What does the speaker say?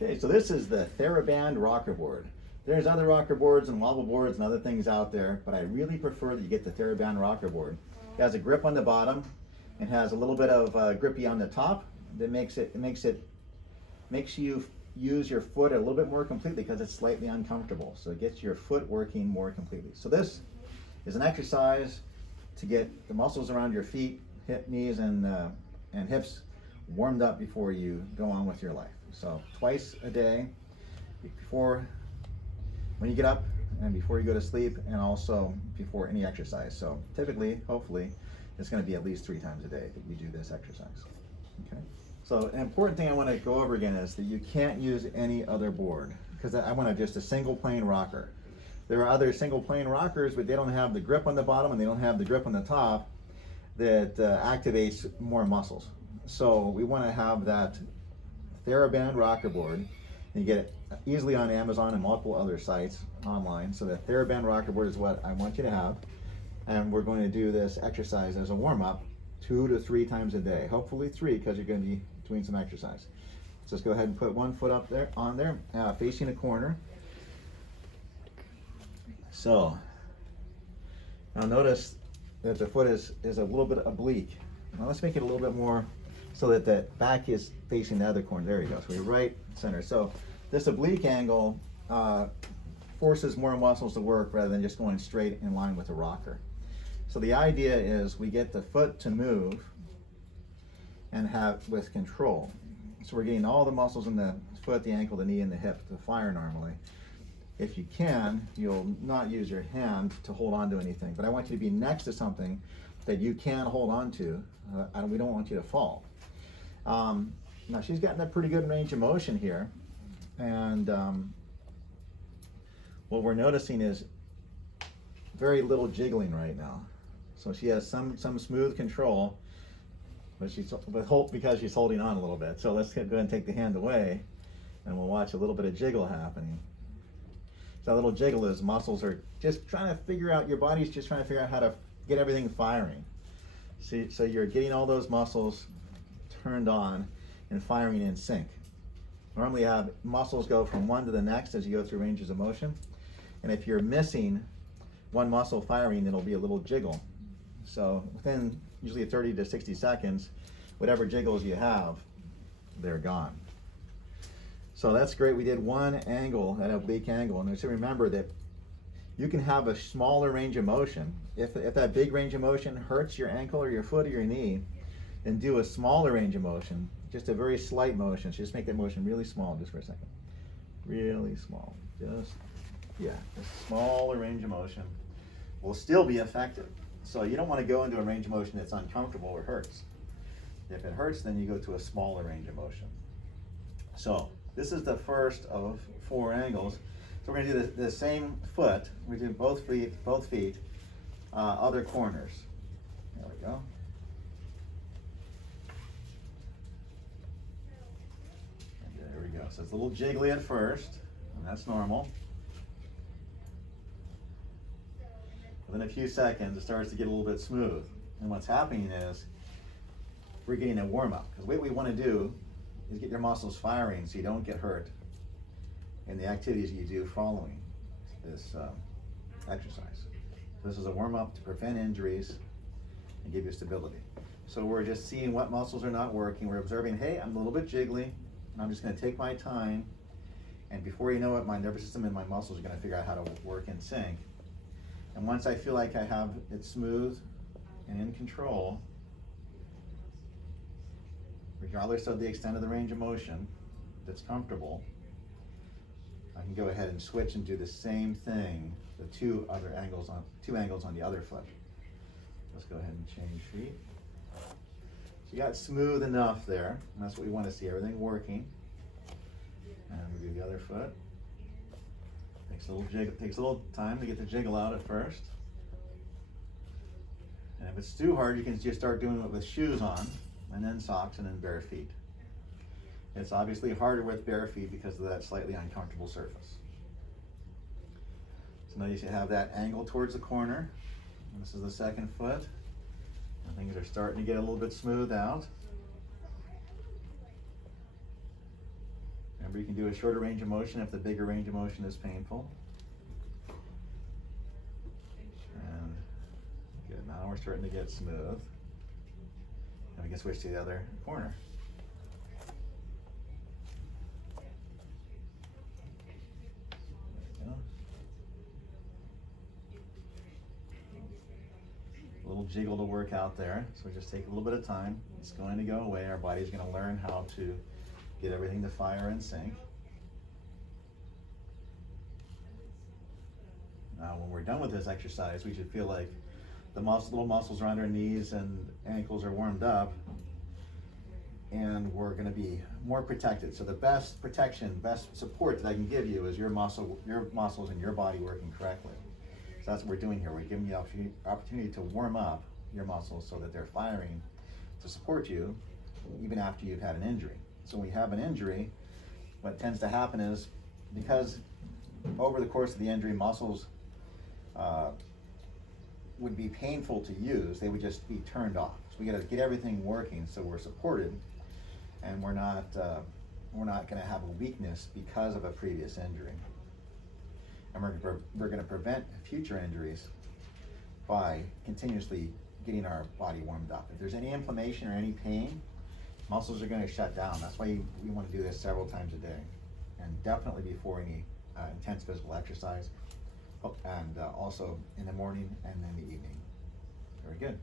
Okay, so this is the Theraband Rockerboard. There's other rocker boards and wobble boards and other things out there, but I really prefer that you get the Theraband Rockerboard. It has a grip on the bottom and has a little bit of grippy on the top that makes you use your foot a little bit more completely because it's slightly uncomfortable. So it gets your foot working more completely. So this is an exercise to get the muscles around your feet, knees, and hips warmed up before you go on with your life. So twice a day, when you get up and before you go to sleep, and also before any exercise. So typically, hopefully, it's going to be at least 3 times a day that you do this exercise. Okay. So an important thing I want to go over again is that you can't use any other board, because I want just a single plane rocker. There are other single plane rockers, but they don't have the grip on the bottom and they don't have the grip on the top that activates more muscles. So we want to have that Theraband Rockerboard. You get it easily on Amazon and multiple other sites online. So the Theraband Rockerboard is what I want you to have. And we're going to do this exercise as a warm-up 2 to 3 times a day. Hopefully 3, because you're going to be doing some exercise. So let's go ahead and put one foot up there, facing a corner. So now notice that the foot is a little bit oblique. Now let's make it a little bit more so that the back is facing the other corner. There you go. So you're right center. So this oblique angle forces more muscles to work rather than just going straight in line with the rocker. So the idea is we get the foot to move and have with control. So we're getting all the muscles in the foot, the ankle, the knee, and the hip to fire normally. If you can, you'll not use your hand to hold on to anything, but I want you to be next to something that you can hold on to, and we don't want you to fall. Now she's gotten a pretty good range of motion here, and what we're noticing is very little jiggling right now. So she has some smooth control, but because she's holding on a little bit. So let's go ahead and take the hand away, and we'll watch a little bit of jiggle happening. So that little jiggle is muscles are just trying to figure out, your body's just trying to figure out how to get everything firing. See, so you're getting all those muscles turned on and firing in sync. Normally you have muscles go from one to the next as you go through ranges of motion. And if you're missing one muscle firing, it'll be a little jiggle. So within usually 30 to 60 seconds, whatever jiggles you have, they're gone. So that's great. We did one angle, an oblique angle, and just remember that you can have a smaller range of motion. If that big range of motion hurts your ankle or your foot or your knee, then do a smaller range of motion, just a very slight motion. So just make that motion really small just for a second. Really small. A smaller range of motion will still be effective. So you don't want to go into a range of motion that's uncomfortable or hurts. If it hurts, then you go to a smaller range of motion. So this is the first of 4 angles. So we're going to do the same foot. We do both feet, other corners. There we go. And there we go. So it's a little jiggly at first, and that's normal. Within a few seconds, it starts to get a little bit smooth. And what's happening is we're getting a warm-up. Because what we want to do is get your muscles firing so you don't get hurt in the activities you do following this exercise. So this is a warm-up to prevent injuries and give you stability. So we're just seeing what muscles are not working. We're observing, hey, I'm a little bit jiggly, and I'm just going to take my time. And before you know it, my nervous system and my muscles are going to figure out how to work in sync. And once I feel like I have it smooth and in control, regardless of the extent of the range of motion that's comfortable, I can go ahead and switch and do the same thing, the two angles on the other foot. Let's go ahead and change feet. So you got smooth enough there, and that's what we want to see, everything working. And we do the other foot. Takes a little time to get the jiggle out at first. And if it's too hard, you can just start doing it with shoes on, and then socks, and then bare feet. It's obviously harder with bare feet because of that slightly uncomfortable surface. So now you should have that angle towards the corner. And this is the second foot. And things are starting to get a little bit smoothed out. Remember, you can do a shorter range of motion if the bigger range of motion is painful. And good, now we're starting to get smooth. And we can switch to the other corner. There we go. A little jiggle to work out there, so just take a little bit of time. It's going to go away. Our body's going to learn how to get everything to fire and sync. Now, when we're done with this exercise, we should feel like the little muscles around our knees and ankles are warmed up, and we're going to be more protected. So the best protection, best support that I can give you is your muscles and your body working correctly. So that's what we're doing here. We're giving you the opportunity to warm up your muscles so that they're firing to support you even after you've had an injury. So when we have an injury, what tends to happen is, because over the course of the injury, muscles would be painful to use, they would just be turned off. So we got to get everything working so we're supported, and we're not going to have a weakness because of a previous injury. And we're going to prevent future injuries by continuously getting our body warmed up. If there's any inflammation or any pain, muscles are going to shut down. That's why we want to do this several times a day, and definitely before any intense physical exercise, and also in the morning and in the evening. Very good.